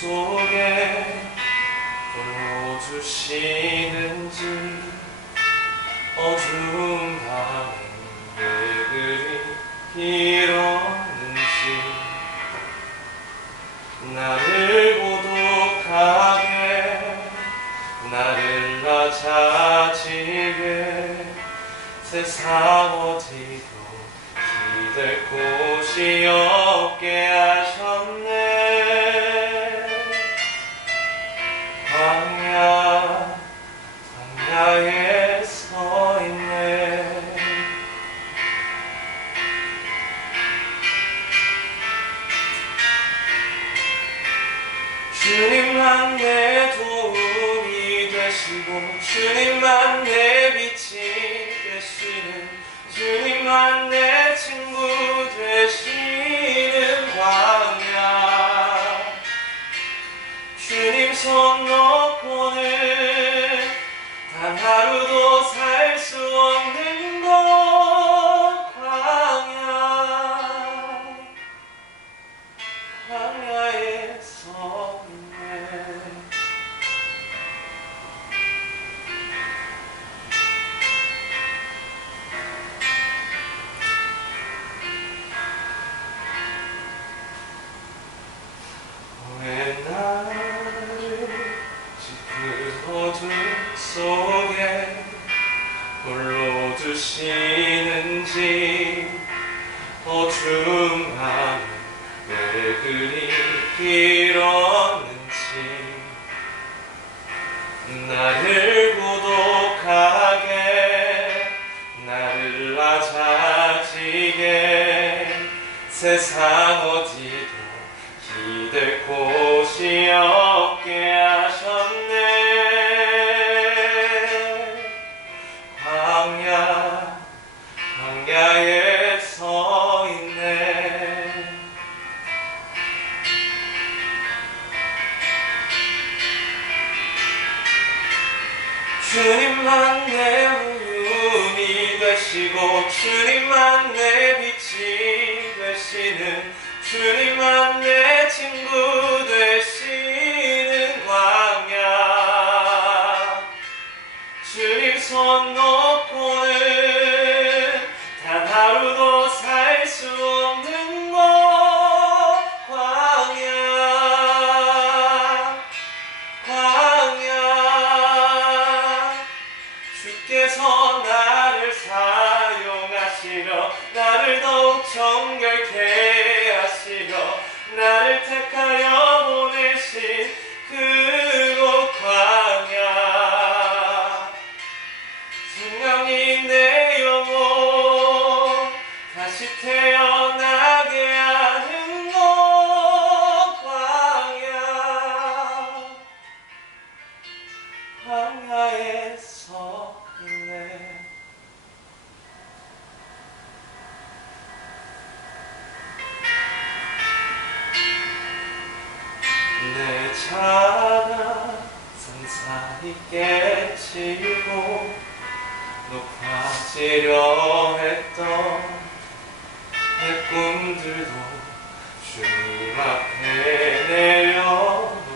속에 홀로 주시는지 어두운 밤은 왜 그리 이러는지 나를 고독하게 나를 낮아지게 세상 어디도 기댈 곳이 없게 하셨네. 광야에 서 있네. 주님만 내 도움이 되시고 주님만 내 빛이 되시는 주님만 내 친구 되시는 광야. 주님 손 놓고는 단 하루도 살 수 없는 것 광야에 서 있네. 왜 나를 짙은 어둠 속에 홀로 두시는지 어두운 밤은 왜 그리 길었는지 나를 고독하게 나를 낮아지게 세상 어디도 기댈 곳이 없게 하셨네. 광야에 서 있네. 주님만 내 구름이 되시고 주님만 내 빛이 되시는 주님만 내 친구 되시는 광야. 주님 손 놓고는 단 하루도 살 수 없는 곳 광야. 주께서 나를 사용하시려 나를 더욱 정결케 하시려 나를 택하여 보내신 그곳 광야. 분명히 내 영혼 다시 태어나게 하는 곳 광야에 서 있네. 내 자가 산산이 깨치고 높아지려 했던 내 꿈들도 주님 앞에 내려놓고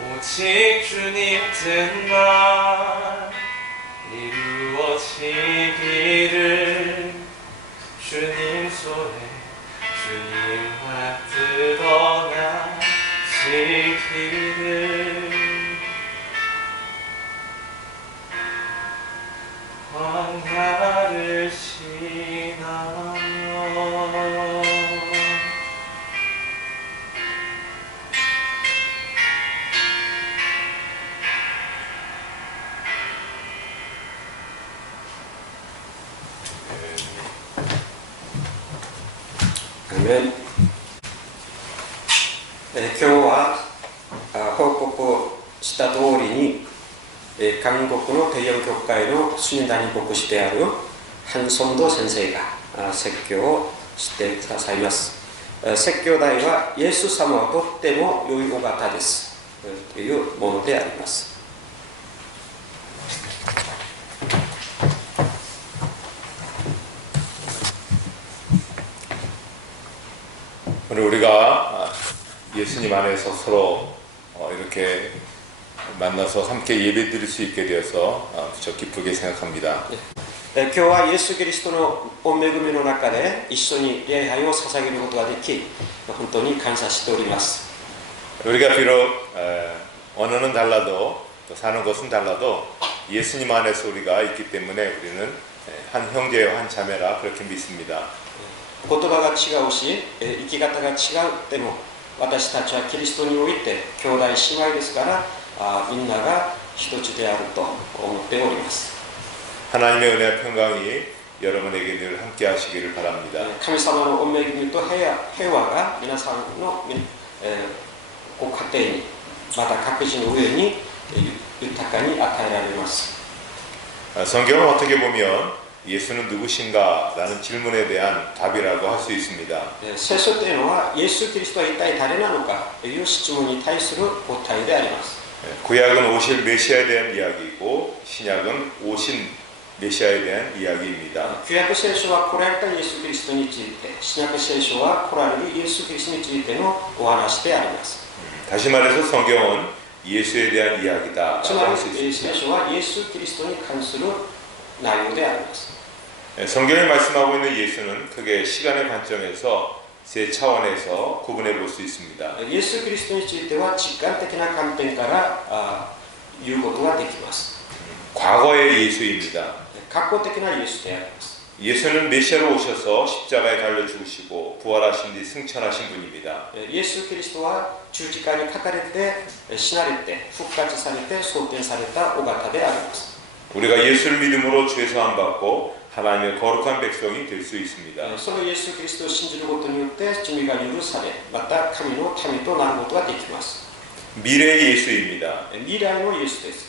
오직 주님 뜻만 이루어지기를 주님 손에 주님 뜻 떠나시기를 광야를 지나며 아멘。今日は報告した通りに韓国の대형教会の主任団牧師であるハンソンド先生が説教をしてくださいます。説教題はイエス様はとっても良いお方ですというものであります。오늘 우리가 예수님 안에서 서로 이렇게 만나서 함께 예배드릴 수 있게 되어서 무척 기쁘게 생각합니다. 今日はイエス・キリストの御恵みの中で一緒に礼拝を捧げることができ、本当に感謝しております。 우리가 비록 언어는 달라도 또 사는 곳은 달라도 예수님 안에서 우리가 있기 때문에 우리는 한 형제와 한 자매라 그렇게 믿습니다. 言葉が違うし、生き方が違うでも私たちはキリストにおいて兄弟姉妹ですから、みんなが一つであると思っております。 하나님의 은혜와 평강이 여러분에게 늘 함께 하시기를 바랍니다. 神様の御恵みと平和が皆さんのご家庭にまた各自の上に豊かに与えられます。 성경은 어떻게 보면 예수는 누구신가? 라는 질문에 대한 답이라고 할 수 있습니다. 聖書というのはイエス・キリストは一体誰なのかという質問に対する答えであります。 구약은 오실 메시아에 대한 이야기이고 신약은 오신 메시아에 대한 이야기입니다. 旧約聖書は来られたイエス・キリストについて、新約聖書は来られるイエス・キリストについてのお話であります。 다시 말해서 성경은 예수에 대한 이야기다. つまり聖書はイエス・キリストに関する内容であります。 성경이 말씀하고 있는 예수는 크게 시간의 관점에서 세 차원에서 구분해 볼 수 있습니다. イエス・キリストについては時間的な観点から言うことができます。 과거의 예수입니다. 過去的なイエスであります。 예수는 메시아로 오셔서 십자가에 달려 죽으시고 부활하신 뒤 승천하신 분입니다. イエス・キリストは十字架にかかれて死なれて復活されて昇天されたお方であります。 우리가 예수를 믿음으로 죄 사함 받고 하나님의 거룩한 백성이 될 수 있습니다. そのイエス・キリストを信じることによって罪が許され、また神の民となることができます。 미래의 예수입니다. 未来のイエスです。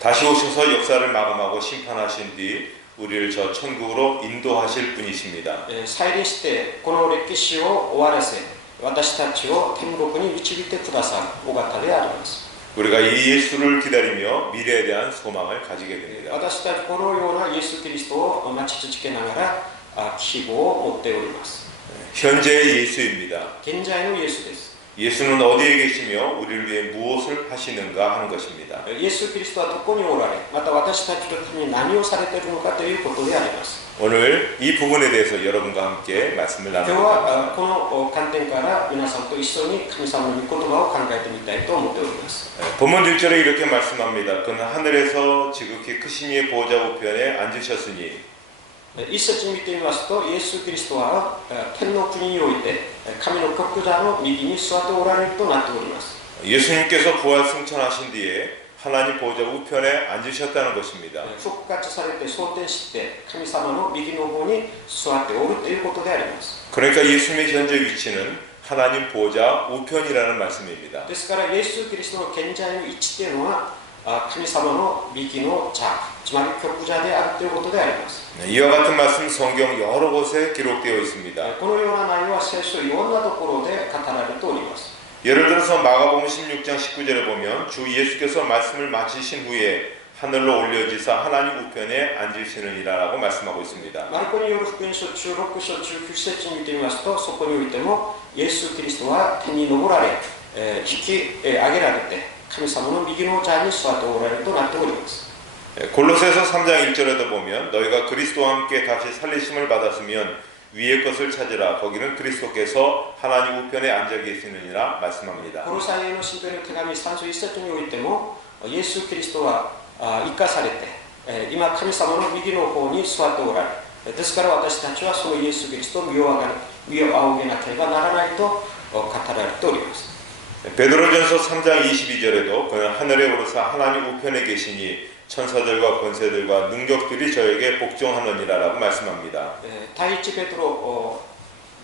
다시 오셔서 역사를 마감하고 심판하신 뒤 우리를 저 천국으로 인도하실 분이십니다. 再臨してこの歴史を終わらせ、私たちを天国に導いてくださるお方であります。 우리가 이 예수를 기다리며 미래에 대한 소망을 가지게 됩니다. 私たちこのようなイエス・キリストを待ち続けながら希望を持っております。 현재의 예수입니다. 現在のイエスです。 예수는 어디에 계시며 우리를 위해 무엇을 하시는가 하는 것입니다. イエス・キリストはどこにおられ、また私たちのために何をされているのかということであります。 오늘 이 부분에 대해서 여러분과 함께 말씀을 今日 나누겠습니다. はこの観点から皆さんと一緒に神様の御言葉を考えてみたいと思っております。 본문 1절에 이렇게 말씀합니다. 그는 하늘에서 지극히 크신 이의 보좌 우편에 앉으셨으니 一節に見てみますと、イエス・キリストは天の国において神の国座の右に座っておられるとなっております。 예수님께서 부활 승천하신 뒤에 하나님 보좌 우편에 앉으셨다는 것입니다. 復活されて昇天して神様の右の方に座っておるということであります。 그러니까 예수님의 현재 위치는 하나님 보좌 우편이라는 말씀입니다. ですからイエス・キリストの現在の位置というのは神様の右の座、つまり極座であるということであります。 이와 같은 말씀 성경 여러 곳에 기록되어 있습니다. このような内容は聖書いろんなところで語られております。 예를 들어서 마가복음 16장 19절에 보면 주 예수께서 말씀을 마치신 후에 하늘로 올려지사 하나님 우편에 앉으시느니라라고 말씀하고 있습니다. マルコによる福音書16章19節に見てみますと、そこにおいてもイエス・キリストは天に昇られ、引き上げられて神様の右の座に座っておられるとなっております。 골로새서 3장 1절에도 보면 너희가 그리스도와 함께 다시 살리심을 받았으면 위의 것을 찾으라 거기는 그리스도께서 하나님 우편에 앉아 계시느니라 말씀합니다. コロサイへの信徒への手紙31節においても、イエス・キリストは生かされて、今神様の右の方に座っておられ、ですから私たちはそのイエス・キリストを身を仰げなければならないと語られております。 베드로전서 3장 22절에도 그는 하늘에 오르사 하나님 우편에 계시니 천사들과 권세들과 능력들이 저에게 복종하느니라라고 말씀합니다. 第一ペテロ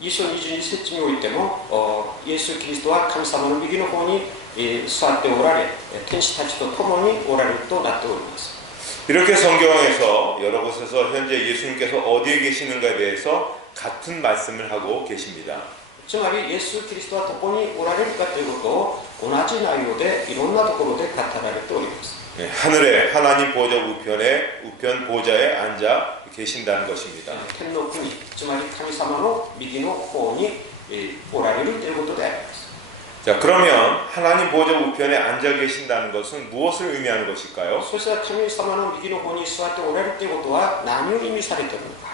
2章22節においても、イエス・キリストは神様の右の方に座っておられ、天使たちと共におられるとなっております。 이렇게 성경에서 여러 곳에서 현재 예수님께서 어디에 계시는가에 대해서 같은 말씀을 하고 계십니다. つまりイエス・キリストはどこにおられるかということを同じ内容でいろんなところで語られております。 하늘에 하나님 보좌 우편에 우편 보좌에 앉아 계신다는 것입니다. 天の国、つまり神様の右の方におられるということであります。 자, 그러면 하나님 보좌 우편에 앉아 계신다는 것은 무엇을 의미하는 것일까요? そしたら神様の右の方に座っておられるということは何を意味されているのか。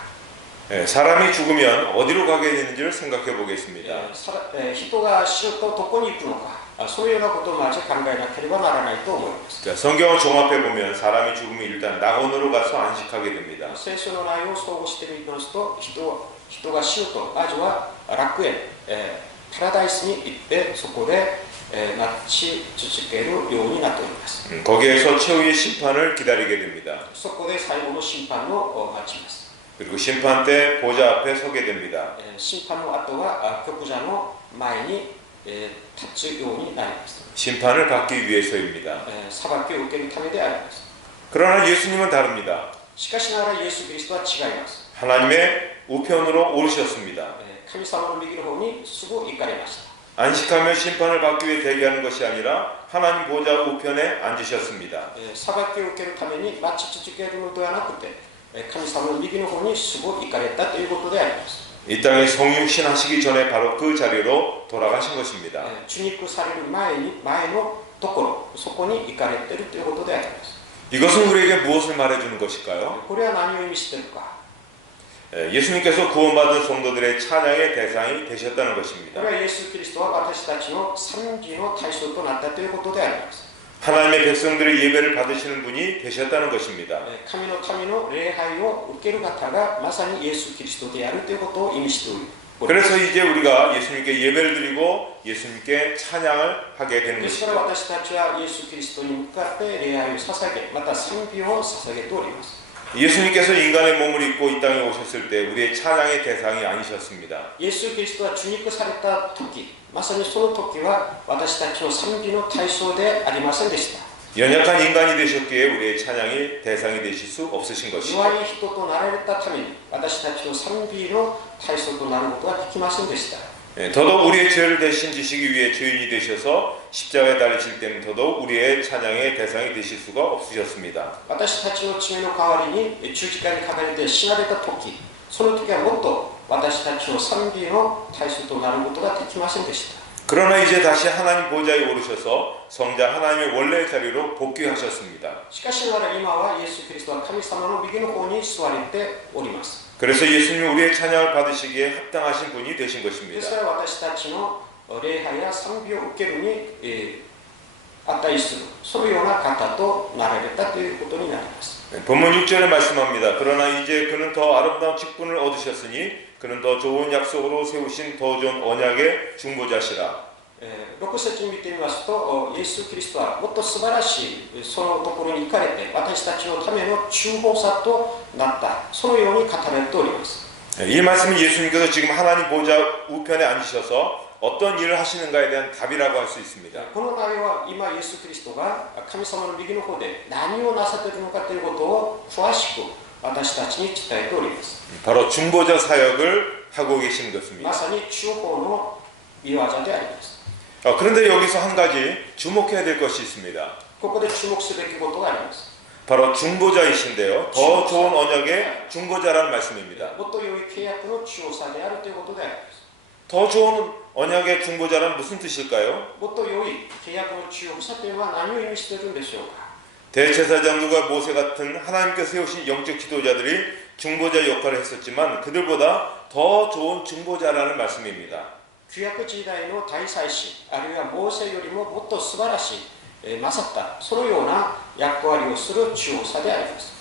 사람이 죽으면 어디로 가게 되는지를 생각해 보겠습니다. 人が死ぬとどこに行くのか。そういうようなことをまず考えなければならないと思います。 자, 성경을 종합해 보면 사람이 죽으면 일단 낙원으로 가서 안식하게 됩니다. 聖書の内容を総合してみますと、人が死ぬとまずは楽園、パラダイスに行ってそこで待ち続けるようになっております。 거기에서 최후의 심판을 기다리게 됩니다. そこで最後の審判を待ちます。 그리고 심판 때 보좌 앞에 서게 됩니다. 審判の後は局者の前に立つようになります。 심판을 받기 위해서입니다. 裁きを受けるためであります。 그러나 예수님은 다릅니다. しかしながらイエス・キリストは違います。 하나님의 우편으로 오르셨습니다. 神様の右の方にすぐ行かれました。 안식하며 심판을 받기 위해 대기하는 것이 아니라 하나님 보좌 우편에 앉으셨습니다. 裁きを受けるために待ち続けるのではなくて、神様の右の方にすぐ行かれたということであります。 이 땅에 성육신하시기 전에 바로 그 자리로 돌아가신 것입니다. 受肉される前のところ、そこに行かれているということであります。 이것은 우리에게 무엇을 말해주는 것일까요? これは何を意味しているか。 예수님께서 구원받은 성도들의 찬양의 대상이 되셨다는 것입니다. これはイエス・キリストは私たちの賛美の対象となったということであります。 하나님의 백성들의 예배를 받으시는 분이 되셨다는 것입니다. 神の民の礼拝を受ける方がまさにイエス・キリストであるということを意味しております。 그래서 이제 우리가 예수님께 예배를 드리고 예수님께 찬양을 하게 되는 ですか 것입니다. ら私たちはイエス・キリストに向かって礼拝を捧げ、また賛美を捧げております。 예수님께서 인간의 몸을 입고 이 땅에 오셨을 때 우리의 찬양의 대상이 아니셨습니다. イエス・キリストは受肉された時、まさにその時は私たちの賛美の対象でありませんでした。 연약한 인간이 되셨기에 우리의 찬양의 대상이 되실 수 없으신 것이죠. 弱い人となられたために私たちの賛美の対象となることはできませんでした。 더더욱 우리의 죄를 대신 지시기 위해 죄인이 되셔서 십자가에 달리실 때는 더더욱 우리의 찬양의 대상이 되실 수가 없으셨습니다. 私たちの罪の代わりに十字架にかかれて死なれた時、その時はもっと私たちの賛美の対象となることができませんでした。 그러나 이제 다시 하나님 보좌에 오르셔서 성자 하나님의 원래의 자리로 복귀하셨습니다. しかしながら今はイエス・キリストは神様の右の方に座れております。 그래서 예수님이 우리의 찬양을 받으시기에 합당하신 분이 되신 で 것입니다. すから私たちの礼拝や賛美を受けるに、値する、そういうような方となられたということになります。 본문 6절에 말씀합니다. 그러나 이제 그는 더 아름다운 직분을 얻으셨으니 그는 더 좋은 약속으로 세우신 더 좋은 언약의 중보자시라. 6節に見てみますと、イエス・キリストはもっと素晴らしいそのところに行かれて私たちのための中保者となった、そのように語られております。 이 말씀은 예수님께서 지금 하나님 보좌 우편에 앉으셔서 어떤 일을 하시는가에 대한 답이라고 할 수 있습니다. この内容は今イエス・キリストが神様の右の方で何をなさっているのかということを詳しく私たちに伝えております。 바로 중보자 사역을 하고 계시는 것입니다. まさに中保の見業であります。 그런데 여기서 한 가지 주목해야 될 것이 있습니다. ここで注目すべきことがあります。 바로 중보자이신데요. 더 좋은 언약의 중보자라는 말씀입니다. もっと良い契約の中保者であるということであります。 더 좋은 언약의 중보자란 무슨 뜻일까요? もっと良い契約の中保者というのは何を意味しているんでしょうか。 대제사장들과 모세 같은 하나님께서 세우신 영적 지도자들이 중보자 역할을 했었지만 그들보다 더 좋은 중보자라는 말씀입니다. 旧約時代の大祭司、あるいはモーセよりももっと素晴らしい、勝ったそのような役割をする中保者であります。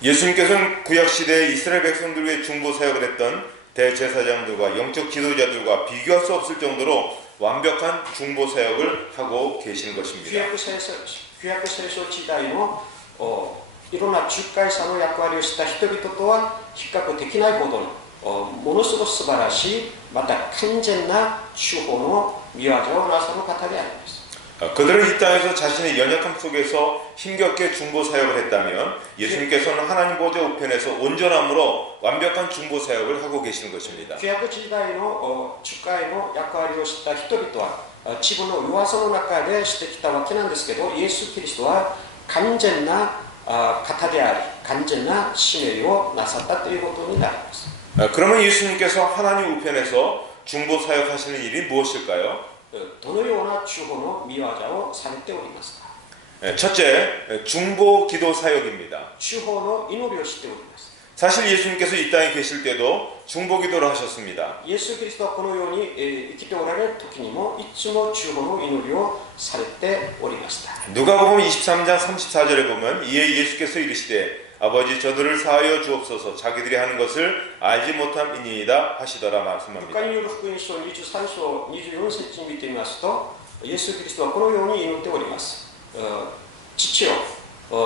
예수님께서는 구약시대에 이스라엘 백성들 위해 중보 사역을 했던 대제사장들과 영적 지도자들과 비교할 수 없을 정도로 완벽한 중보 사역을 하고 계시는 旧 것입니다. 約聖書時代のいろんな仲介者の役割をした人々とは比較できないほどのものすごく素晴らしい、また完全な手法の見業をなさる方であります。 그들은 이 땅에서 자신의 연약함 속에서 힘겹게 중보 사역을 했다면 예수님께서는 하나님 보좌 우편에서 온전함으로 완벽한 중보 사역을 하고 계시는 것입니다. 旧約時代の仲介の役割をした人々は自分の弱さの中でしてきたわけなんですけど、イエス・キリストは完全な方であり完全な使命をなさったということになります。 그러면 예수님께서 하나님 우편에서 중보 사역하시는 일이 무엇일까요? どのような中保の見業をされておりますか。 첫째, 중보 기도 사역입니다. 中保の祈りをしております。 사실 예수님께서 이 땅에 계실 때도 중보 기도를 하셨습니다. イエス・キリストはこのように生きておられる時にもいつも中保の祈りをされておりました。 누가복음 23장 34절에 보면 이에 예수께서 이르시되 아버지 저들을 사하여 주옵소서 자기들이 하는 것을 알지 못함이니이다 하시더라 ル 말씀합니다. カによる福音書23章24節に見てみますと、イエス・キリストはこのように祈っております。父よ、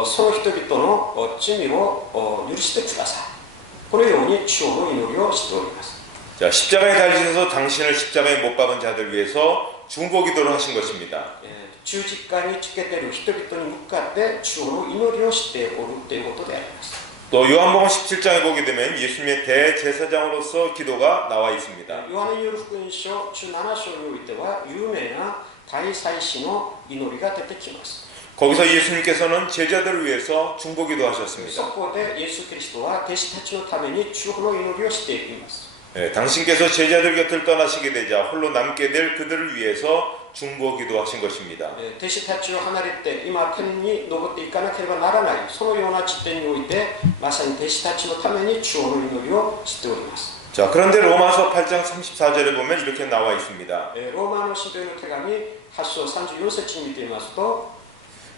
その人々の罪を許してください。このように中保の祈りをしております。 자, 십자가에 달리셔서 당신을 십자가에 못 박은 자들 위해서 중보 기도를 하신 것입니다. 十字架につけている人々に向かって中保の祈りをしておるということであります。 또 요한복음 17장에 보게 되면 예수님의 대제사장으로서 기도가 나와 있습니다. ヨハネによる福音書17章においては有名な大祭司の祈りが出てきます。 거기서 예수님께서는 제자들을 위해서 중보 기도하셨습니다. そこでイエス・キリストは弟子たちのために中保の祈りをしています。 당신께서 제자들 곁을 떠나시게 되자 홀로 남게 될 그들을 위해서 중보 기도하신 것입니다. 弟子たちを離れて今天に登っていかなければならないそのような地点においてまさに弟子たちのために中保の祈りをしております。 자, 그런데 로마서 8장 34절에 보면 이렇게 나와 있습니다. ローマの使徒への手紙8章34節に見てみますと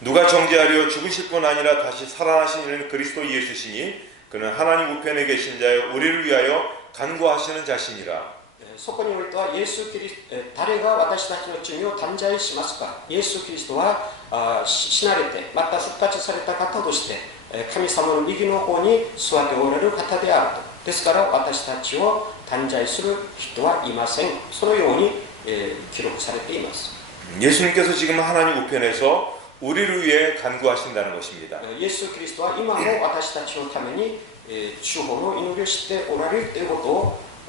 누가 정죄하려 죽으실 뿐 아니라 다시 살아나신 이는 그리스도 예수시니 그는 하나님 우편에 계신 자여 우리를 위하여 간구하시는 자시니라. そこにおいてはイエス・キリスト誰が私たちの罪を断罪しますか。イエス・キリストは死なれてまた復活された方として神様の右の方に座っておられる方であると。ですから私たちを断罪する人はいません。そのように記録されています。 예수님께서 지금 하나님 우편에서 우리를 위해 간구하신다는 것입니다. イエス・キリストは今も私たちのために中保の祈りをしておられるというこ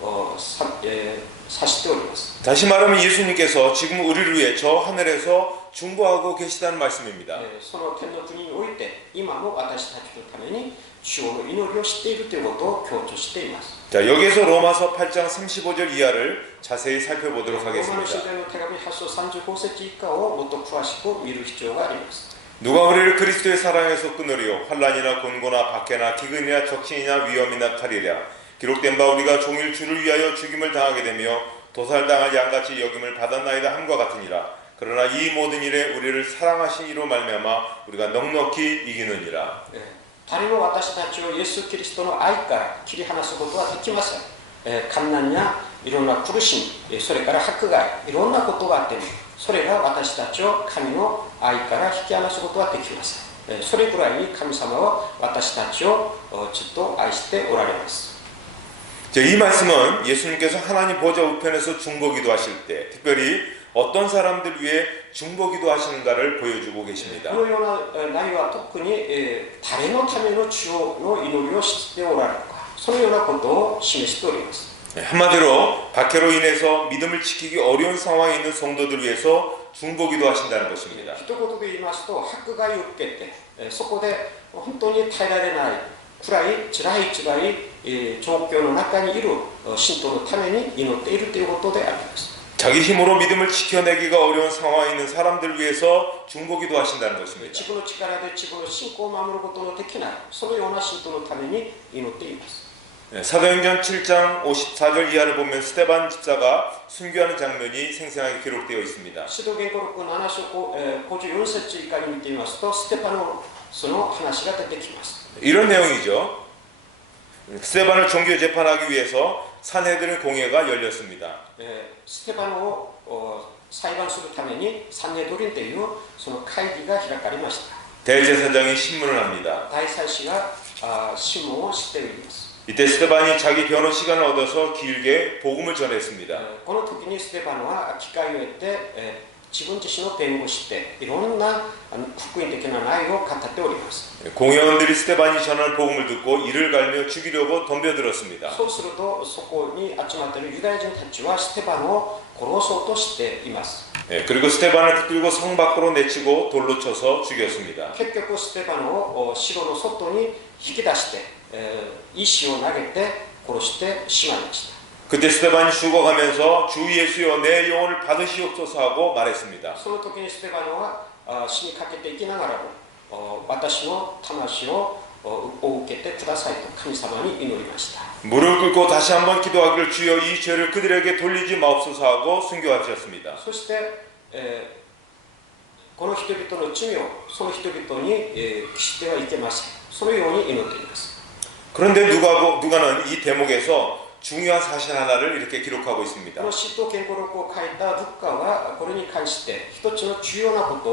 とを指しております。 다시 말하면 예수님께서 지금 우리를 위해 저 하늘에서 중보하고 계시다는 말씀입니다. その天の国において今も私たちのために主の祈りをしているということを強調しています。 자, 여기에서 로마서 8장 35절 이하를 자세히 살펴보도록 ローマの 하겠습니다. 信条の手紙8章35節以下をもっと詳しく見る必要があります。 누가 우리를 그리스도의 사랑에서 끊으리요 환난이나 곤고나 박해나 기근이나 적신이나 위험이나 칼이랴 기록된 바 우리가 종일 주를 위하여 죽임을 당하게 되며 도살당할 양같이 여김을 받았나이다 함과 같으니라. 그러나 이 모든 일에 우리를 사랑하신 이로 말미암아 우리가 넉넉히 이기느니라. 誰も私たちをイエス・キリストの愛から切り離すことはできません。患難やいろんな苦しみ、それから迫害、いろんなことがあっても、それが私たちを神の愛から引き離すことはできません。それくらいに神様は私たちをずっと愛しておられます。 이 말씀은 예수님께서 하나님 보좌 우편에서 중보기도 하실 때 특별히 어떤 사람들 위해 중보기도 하시는가를 보여주고 계십니다. このような内容は特に誰のための主の祈りをしておられるか、そのようなことを示しております。 한마디로 박해로 인해서 믿음을 지키기 어려운 상황에 있는 성도들 위해서 중보기도 하신다는 것입니다. 一言で言いますと、迫害を受けてそこで本当に耐えられない暗い辛い状況の中にいる信徒のために祈っているということであります。 자기 힘으로 믿음을 지켜내기가 어려운 상황에 있는 사람들 위해서 중보기도 하신다는 것입니다. 自分の力で自分の信仰を守ることのできないそのような信徒のために祈っています。 사도행전 7장 54절 이하를 보면 스데반 집사가 순교하는 장면이 생생하게 기록되어 있습니다. 使徒言語録7章54節以下に見てみますと、ステパノその話が出てきます。 이런 내용이죠. 스데반을 종교 재판하기 위해서 산헤드린 공회가 열렸습니다. ステパノを裁判するためにサンヘドリンというその会議が開かれました。 대제사장이 신문을 합니다. 大祭司が審問をしています。 이때 스데반이 자기 변호 시간을 얻어서 길게 복음을 전했습니다. この時にステパノは機会を得て自分自身の弁護していろんな福音的な内容を語っております。 공회원들이 스데반이 전할 복음을 듣고 이를 갈며 죽이려고 덤벼들었습니다. そうするとそこに集まっているユダヤ人たちはステパノを殺そうとしています。 그리고 스데반을 붙들고 성 밖으로 내치고 돌로 쳐서 죽였습니다. 結局ステパノを城の外に引き出して石を投げて殺してしまいました。 그때 스데반이 죽어가면서 주 예수여 내 영혼을 받으시옵소서 하고 말했습니다. その時にステバノは死にかけていきながらも私の魂をお受けてくださいと神様に祈りました。 무릎 꿇고 다시 한번 기도하기를 주여 이 죄를 그들에게 돌리지 마옵소서 하고 순교하셨습니다. そして、この人々の罪をその人々に、帰してはいけません。そのように祈っています。 그런데 누가는 이 대목에서 중요한 사실 하나를 이렇게 기록하고 있습니다. この使徒権語録を書いたルカはこれに関して一つの重要なこと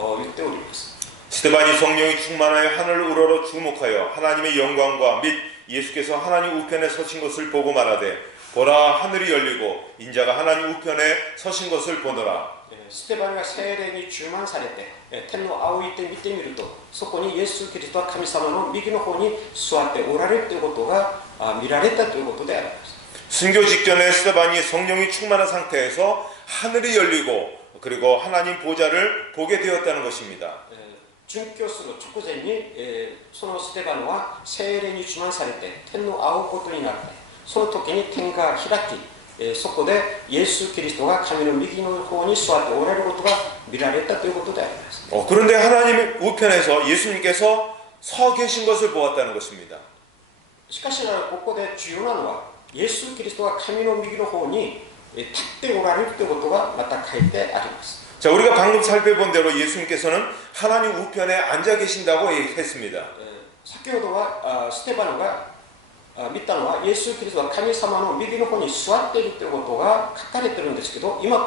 を言っております。 스데반이 성령이 충만하여 하늘을 우러러 주목하여 하나님의 영광과 및 예수께서 하나님 우편에 서신 것을 보고 말하되 보라 하늘이 열리고 인자가 하나님 우편에 서신 것을 보노라. ステバンが聖霊に充満されて天の仰いて見てみるとそこにイエス・キリストは神様の右の方に座っておられるということが見られたということであります。 순교 직전에 스데반이 성령이 충만한 상태에서 하늘이 열리고 그리고 하나님 보좌를 보게 되었다는 것입니다. 殉教する直前に、そのステバノは聖霊に充満されて天の仰うことになってその時に天が開き、そこでイエス・キリストが神の右の方に座っておられることが見られたということであります。 그런데 하나님의 우편에서 예수님께서 서 계신 것을 보았다는 것입니다. しかしながらここで重要なのはイエス・キリストが神の右の方に立っておられるということがまた書いてあります。 자, 우리가 방금 살펴본 대로 예수님께서는 하나님 우편에 앉아 계신다고 했습니다. 先ほどはステバノが見たのはイエス・キリストは神様の右の方に座っているということが書かれているんですけど今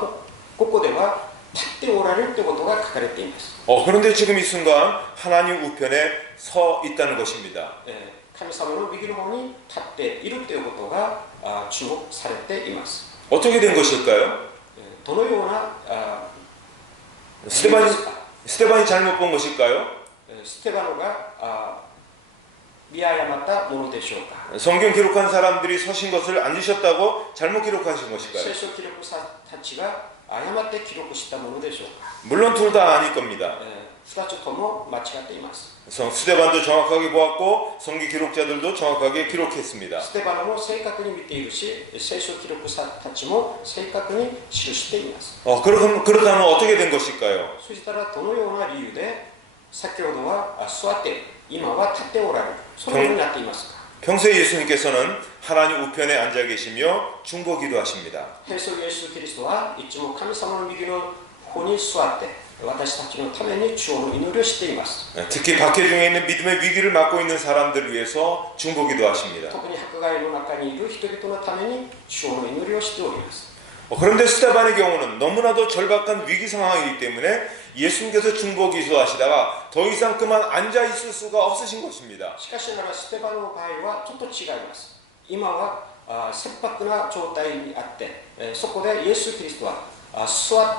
ここでは立っておられるということが書かれています。 그런데 지금 이 순간 하나님 우편에 서 있다는 것입니다. 神様の右の方に立っているということが注目されています。 어떻게 된 것일까요? どのような 스데반이 잘못 본 것일까요? ステバノが見誤ったものでしょうか。 성경 기록한 사람들이 서신 것을 앉으셨다고 잘못 기록하신 것일까요? 聖書記録者たちが誤って記録したものでしょうか。 물론 둘 다 아닐 겁니다. 2つとも間違っています。 스데반도 정확하게 보았고 성경 기록자들도 정확하게 기록했습니다. ステバノも正確に見ているし、聖書記録者たちも正確に記しています。 그렇다면 어떻게 된 것일까요? そしたらどのような理由で先ほどは座っている、今は立っておられる、そのようになっていますか。 평소에 예수님께서는 하나님 우편에 앉아 계시며 중보기도 하십니다. 平素イエス・キリストはいつも神様の右の方に座って私たちのために主の祈りをしています。 특히 박해 중에 있는 믿음의 위기를 맞고 있는 사람들을 위해서 중보기도 하십니다. 特に迫害の中にいる人々のために主の祈りをしております。 그런데 스데반의 경우는 너무나도 절박한 위기 상황이기 때문에 예수님께서 중보기도 하시다가 더 이상 그만 앉아 있을 수가 없으신 것입니다. しかしながらステバノの場合はちょっと違います。今は切迫な状態にあって、そこでイエス・キリストは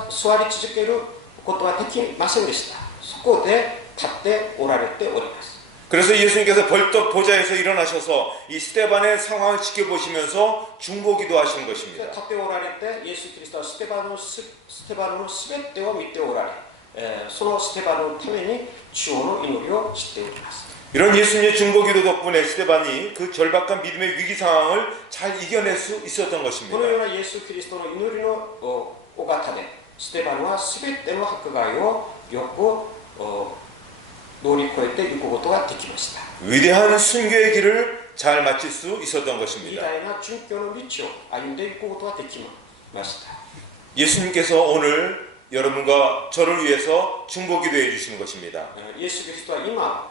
座り続けることはできませんでした。そこで立っておられております。 그래서 예수님께서 벌떡 보좌에서 일어나셔서 이 스데반의 상황을 지켜보시면서 중보기도 하시는 것입니다. 立っておられてイエス・キリストはステバノのすべてを見ておられ、そのステバノのために主の祈りをしております。 이런 예수님의 중보기도 덕분에 스데반이 그 절박한 믿음의 위기 상황을 잘 이겨낼 수 있었던 것입니다. このようなイエス・キリストの祈りのお方でステバノはすべての迫害をよく乗り越えていくことができました。 위대한 순교의 길을 잘 마칠 수 있었던 偉 것입니다. 大な殉教の道を歩んでいくことができました。 예수님께서 오늘 여러분과 저를 위해서 중보기도 해주시는 것입니다. イエス・キリストは今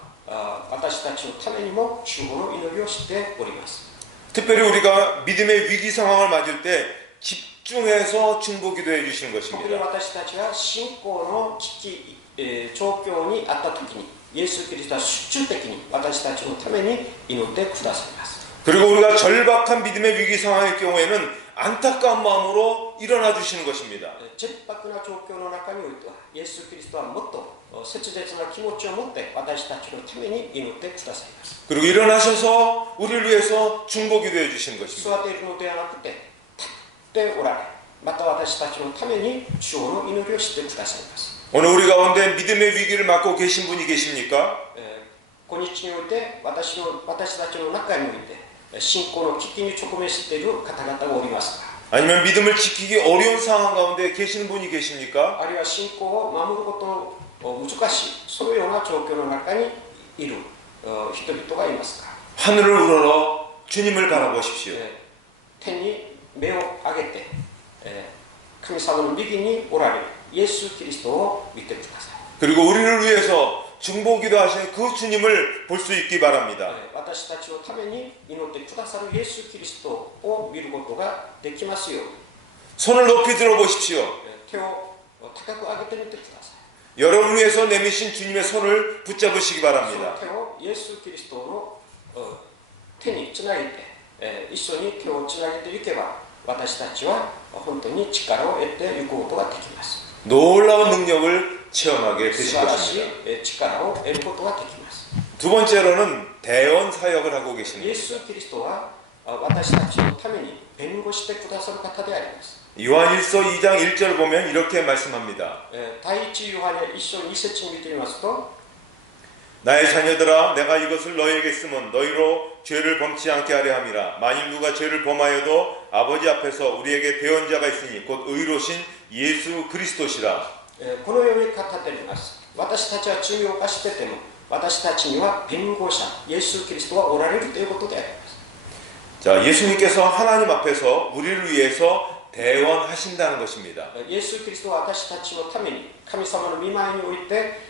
私たちのためにも主の祈りをしております。 특별히 우리가 믿음의 위기 상황을 맞을 때 집중해서 중보기도 해주시는 特に 것입니다. 私たちが信仰の危機、状況にあったときにイエス・キリストは集中的に私たちのために祈ってくださいます。 그리고 우리가 절박한 믿음의 위기 상황의 경우에는 안타까운 마음으로 일어나 주시는 것입니다. 切迫な状況の中においてはイエス・キリストはもっと切実な気持ちを持って私たちのために祈ってくださいます。 그리고 일어나셔서 우리를 위해서 중보기도 해주시는 것입니다. 座っているのではなくて立っておられまた私たちのために主の祈りをしてくださいます。 오늘 우리 가운데 믿음의 위기를 맞고 계신 분이 계십니까? 今日において私たちの中において信仰の危機に直面している方々がおりますが、 아니면 믿음을 지키기 어려운 상황 가운데 계시는 분이 계십니까? あるいは信仰を守ることの難しいそのような状況の中にいる人々がいますが、 하늘을 우러러 주님을 바라보십시오. 天に目を上げて神様の右におられるイエス・キリストを見てください。 그리고 우리를 위해서 중보기도 하시는 그 주님을 볼 수 있기 바랍니다. 私たちのために祈ってくださるイエス・キリストを見ることができますように、 손을 높이 들어보십시오. 手を高く上げてみてください。 여러분을 위해서 내미신 주님의 손을 붙잡으시기 その 바랍니다. 手をイエス・キリストの手につなげて、一緒に手をつなげていけば、私たちは本当に力を得ていくことができます。 놀라운 능력을 체험하게 素 되실 晴らし 것입니다. い力を得ることができます。 두 번째로는 대원 사역을 하고 イエ 계십니다. ス・キリストは私たちのために弁護してくださる方であります。 요한일서 2장 1절 보면 이렇게 말씀합니다. 第一ヨハネ1章2節に見てみますと、 나의 자녀들아 내가 이것을 너희에게 쓰면 너희로 죄를 범치 않게 하려 함이라. 만일 누가 죄를 범하여도 아버지 앞에서 우리에게 대언자가 있으니 곧 의로신 예수 그리스도시라. このように語っています。私たちは罪を犯してても、私たちには弁護者、イエス・キリストがおられるということであります。 자, 예수님께서 하나님 앞에서 우리를 위해서 대원하신다는 것입니다. イエス・キリストは私たちのために神様の御前において、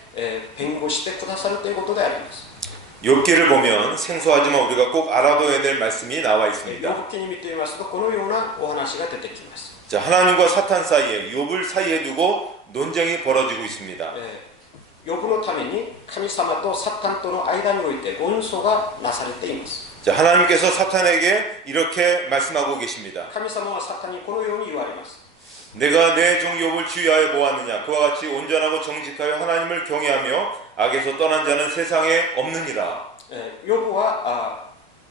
弁護してくださるということであります。 욥기를 보면 생소하지만 우리가 꼭 알아둬야 될 말씀이 나와 있습니다. ヨブ記に見てみますと、このようなお話が出てきます。 자, 하나님과 사탄 사이에 욥을 사이에 두고 논쟁이 벌어지고 있습니다. ヨブのために神様とサタンとの間において論争がなされています。 자, 하나님께서 사탄에게 이렇게 말씀하고 계십니다. 神様はサタンにこのように言われます。 내가 내 종 욥을 주의하여 보았느냐 그와 같이 온전하고 정직하여 하나님을 경외하며 악에서 떠난 자는 세상에 없느니라. ヨブは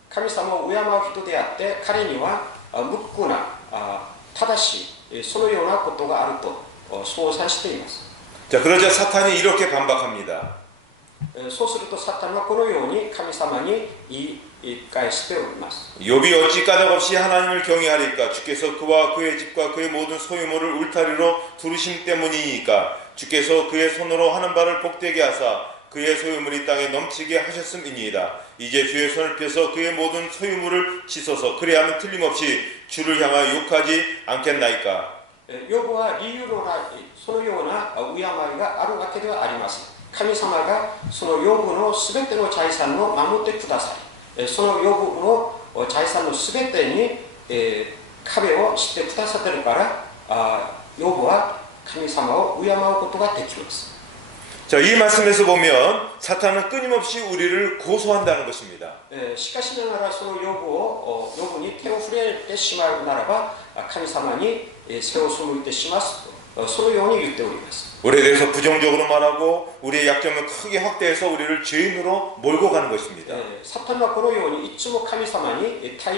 神様を敬う人であって、彼には無垢な正しいそのようなことがあると想像しています。 자, 그러자 사탄이 이렇게 반박합니다. そうするとサタンはこのように神様に言い返しております。 욥이 어찌 까닭없이 하나님을 경외하리까 주께서 그와 그의 집과 그의 모든 소유물을 울타리로 두르심 때문이니까 주께서 그의 손으로 하는 바를 복되게 하사 그의 소유물이 땅에 넘치게 하셨음이니이다. 이제 주의 손을 펴서 그의 모든 소유물을 씻어서 그래야만 틀림없이 주를 향하여 욕하지 않겠나이까. ヨブは理由のないそのような敬いがあるわけではありません。神様がそのヨブのすべての財産を守ってください。そのヨブの財産のすべてに壁をしてくださっているから、ヨブは神様を敬うことができます。 자, 이 말씀에서 보면 사탄은 끊임없이 우리를 고소한다는 것입니다. しかしながらそのヨブに手を触れてしまうならば神様に背を背いてしますとそのように言っております。 우리에 대해서 부정적으로 말하고 우리의 약점을 크게 확대해서 우리를 죄인으로 몰고 가는 것입니다. サタンはこのようにいつも神様に対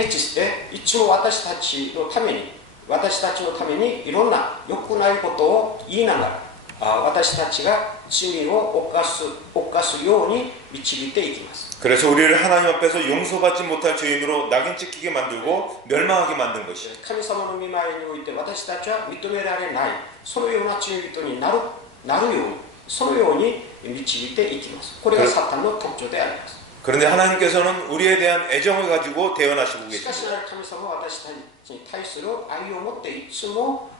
立していつも私たちのためにいろんな良くないことを言いながら私たちが罪を犯すように導いていきます。 그래서 우리를 하나님 앞에서 용서받지 못할 죄인으로 낙인 찍히게 만들고 멸망하게 만든 것이죠. 神様の御前において私たちは認められないそのような罪人になるようにそのように導いていきます。これがサタンの特徴であります。 그런데 하나님께서는 우리에 대한 애정을 가지고 대언하시고 しかし 계십니다. 神様は私たちに対する愛を持っていつも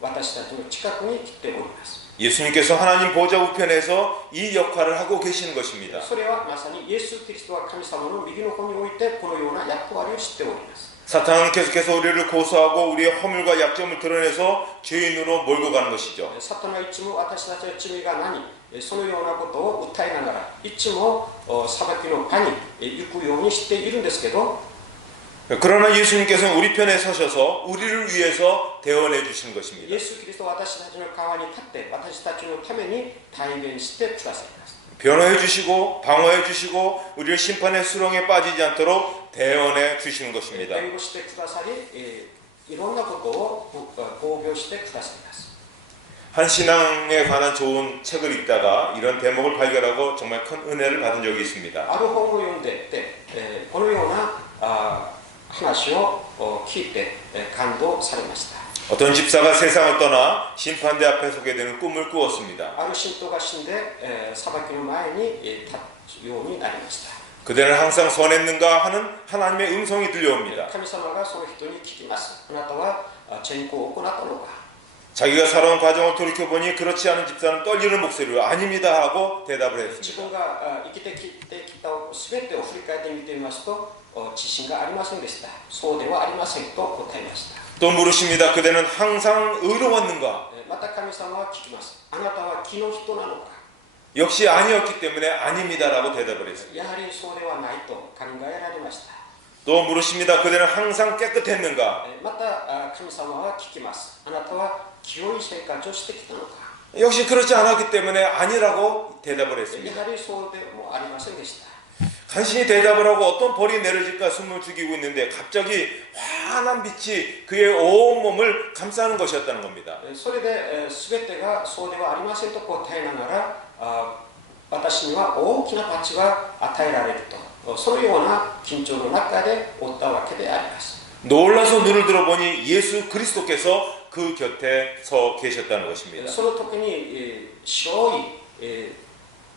私たちの近くに来ております。 예수님께서 하나님 보좌 우편에서 이 역할을 하고 계시는 것입니다. それはまさにイエス・キリストは神様の右の方においてこのような役割をしております。 사탄은 계속해서 우리를 고소하고 우리의 허물과 약점을 드러내서 죄인으로 몰고 가는 것이죠. サタンはいつも私たちの罪が何そのようなことを訴えながらいつも裁きの場に行くようにしているんですけど 그러나 예수님께서는 우리 편에 서셔서 우리를 위해서 대언해 주신 イ 것입니다. エス・キリストは私たちの側に立って私たちのために代弁してくださいます。 변호해 주시고 방어해 주시고 우리를 심판의 수렁에 빠지지 않도록 대언해 주시는 것입니다. 弁護してくださりいろんなことを防御してくださいます。한 신앙에 관한 좋은 책을 읽다가 이런 대목을 발견하고 정말 큰 은혜를 받은 적이 있습니다. ある本を読んでって、このような話を聞いて、感動されました。 어떤 집사가 세상을 떠나 심판대 앞에 서게 되는 꿈을 꾸었습니다. ある信徒が死んで、裁きの前に立つようになりました。 그대는 항상 선했는가 하는 하나님의 음성이 들려옵니다. 神様がその人に聞きます。あなたは善行を行ったのか。 자기가 살아온 과정을 돌이켜보니 그렇지 않은 집사는 떨리는 목소리로 아닙니다 하고 대답을 自 했습니다. 分が生きてきた全てを振り返ってみてみますと、自信がありませんでした。そうではありませんと答えました。 또 물으십니다. 그대는 항상 의로웠는가? また神様は聞きます。あなたは義の人なのか。 역시 아니었기 때문에 아닙니다라고 대답을 했습니다. やはりそうではないと考えられました。 또 물으십니다. 그대는 항상 깨끗했는가? また神様は聞きます。あなたは清い生活をしてきたのか。 역시 그렇지 않았기 때문에 아니라고 대답을 や 했습니다. はりそうでもありませんでした。 간신히 대답을 하고 어떤 벌이 내려질까 숨을 죽이고 있는데 갑자기 환한 빛이 그의 온 몸을 감싸는 것이었다는 겁니다. それで全てがそうではありませんと答えながら、私には大きな価値が与えられると、そういうような緊張の中でおったわけであります。 놀라서 눈을 들어보니 예수 그리스도께서 그 곁에 서 계셨다는 것입니다. その時に白い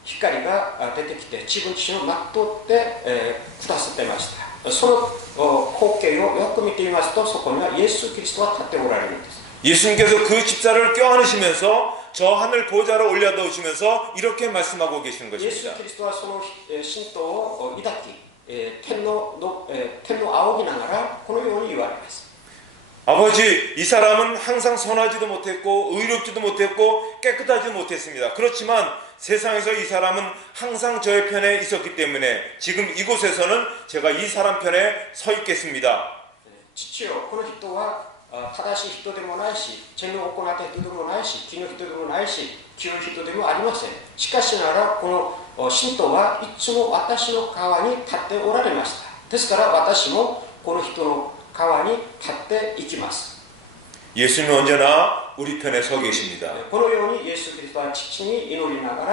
光が出てきて自分自身をまとってくださっていました。その光景をよく見てみますと、そこにはイエス・キリストが立っておられるんです。 예수님께서 그 집사를 껴안으시면서 저 하늘 보좌를 올려놓으시면서 이렇게 말씀하고 계시는 イエス・ 것입니다. キリストはその信徒を抱き、天の仰ぎながらこのように言われます。 아버지, 이 사람은 항상 선하지도 못했고 의롭지도 못했고 깨끗하지도 못했습니다. 그렇지만 세상에서 이 사람은 항상 저의 편에 있었기 때문에 지금 이곳에서는 제가 이 사람 편에 서 있겠습니다. 父よ、この人は正しい人でもないし、善を行った人でもないし、義の人でもないし、清い人でもありません。しかしながら、この信徒はいつも私の側に立っておられました。ですから私もこの人の側に立っていきます。 예수님은 언제나 우리 편에 서 계십니다. このようにイエス・キリストは父に祈りなが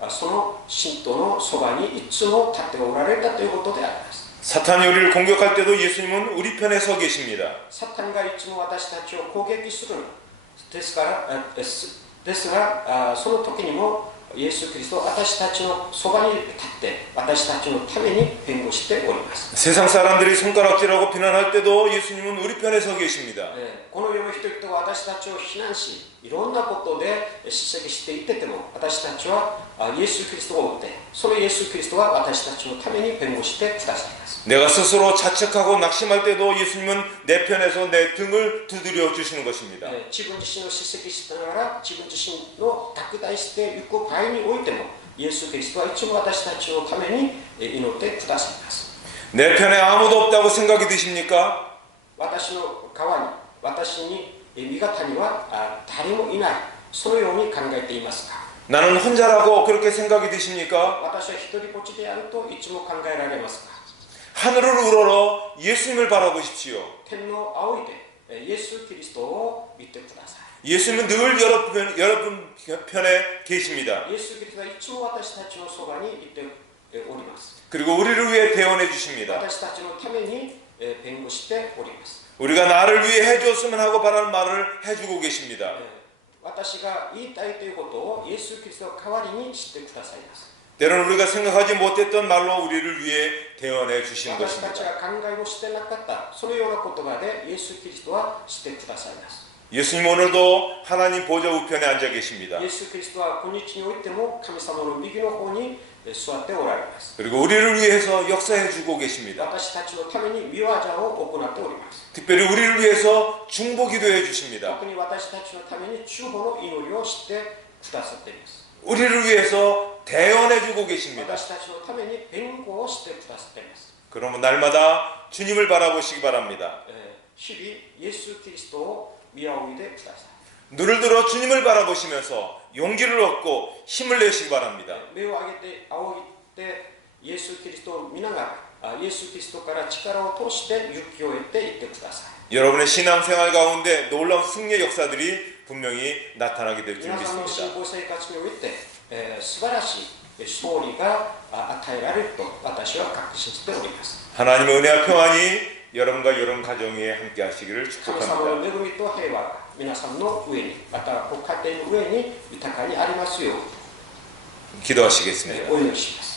ら、その信徒のそばにいつも立っておられたということであります。 사탄이 우리를 공격할 때도 예수님은 우리 편에 서 계십니다. サタンがいつも私たちを攻撃するのですが、その時にもイエス・キリストは私たちのそばに立って私たちのために弁護しております。 세상 사람들이 손가락질하고 비난할 때도 예수님은 우리 편에 서 계십니다. この世の人々が私たちを非難し、いろんなことで叱責していってても、私たちはイエス・キリストを追って、そのイエス・キリストは私たちのために弁護してくださいます。 내가 스스로 자책하고 낙심할 때도 예수님은 내 편에서 내 등을 두드려 주시는 것입니다. 自分自身を叱責しながら、自分自身の拡大していく場合においても、イエス・キリストはいつも私たちのために祈ってくださいます。 내 편에 아무도 없다고 생각이 드십니까? 私の側に、私に味方には誰もいない、そのように考えていますか？ 나는 혼자라고 그렇게 생각이 드십니까? 私は一人ぼっちであるといつも考えられますか？ 하늘을 우러러 예수님을 바라보십시오. 天の仰いでイエス・キリストを見てください。 예수님은 늘 여러분 편에 계십니다. イエス・キリストはいつも私たちのそばにいております。 그리고 우리를 위해 대언해 주십니다. 私たちのために弁護しております。 우리가 나를 위해 해주었으면 하고 바라는 말을 해주고 계십니다. 私が言いたいということをイエス・キリストの代わりにしてくださいます。 때로는 우리가 생각하지 못했던 말로 우리를 위해 대언해 주시는 私たち 것입니다. が考えもしてなかったそのような言葉でイエス・キリストはしてくださいます。 예수님 오늘도 하나님 보좌 우편에 앉아 계십니다. イエス・キリストは今日においても神様の右の方に座っておられます。 그리고 우리를 위해서 역사해 주고 계십니다. 私たちのために見業を行っております。 특별히 우리를 위해서 중보기도 해 주십니다. 特に私たちのために中保の祈りをしてくださっています。 우리를 위해서 대언해 주고 계십니다. 私たちのために弁護をしてくださっています。 그러면 날마다 주님을 바라보시기 바랍니다. 日々イエス・キリストを見仰いでください。 눈을 들어 주님을 바라보시면서 용기를 얻고 힘을 내시기 바랍니다. 目を上げて仰いでイエス・キリストを見ながらイエス・キリストから力を通して勇気を得ていってください。 여러분의 신앙생활 가운데 놀라운 승리의 역사들이 분명히 나타나게 될 줄 皆さんの信 믿습니다. 仰生活において、素晴らしい勝利が与えられると私は確信しております。 하나님의 은혜와 평안이 여러분과 여러분 가정에 함께 하시기를 神様の 축복합니다. 恵みと平和が皆さんの上にまたご家庭の上に豊かにありますよう 기도하시겠습니다. お祈りします。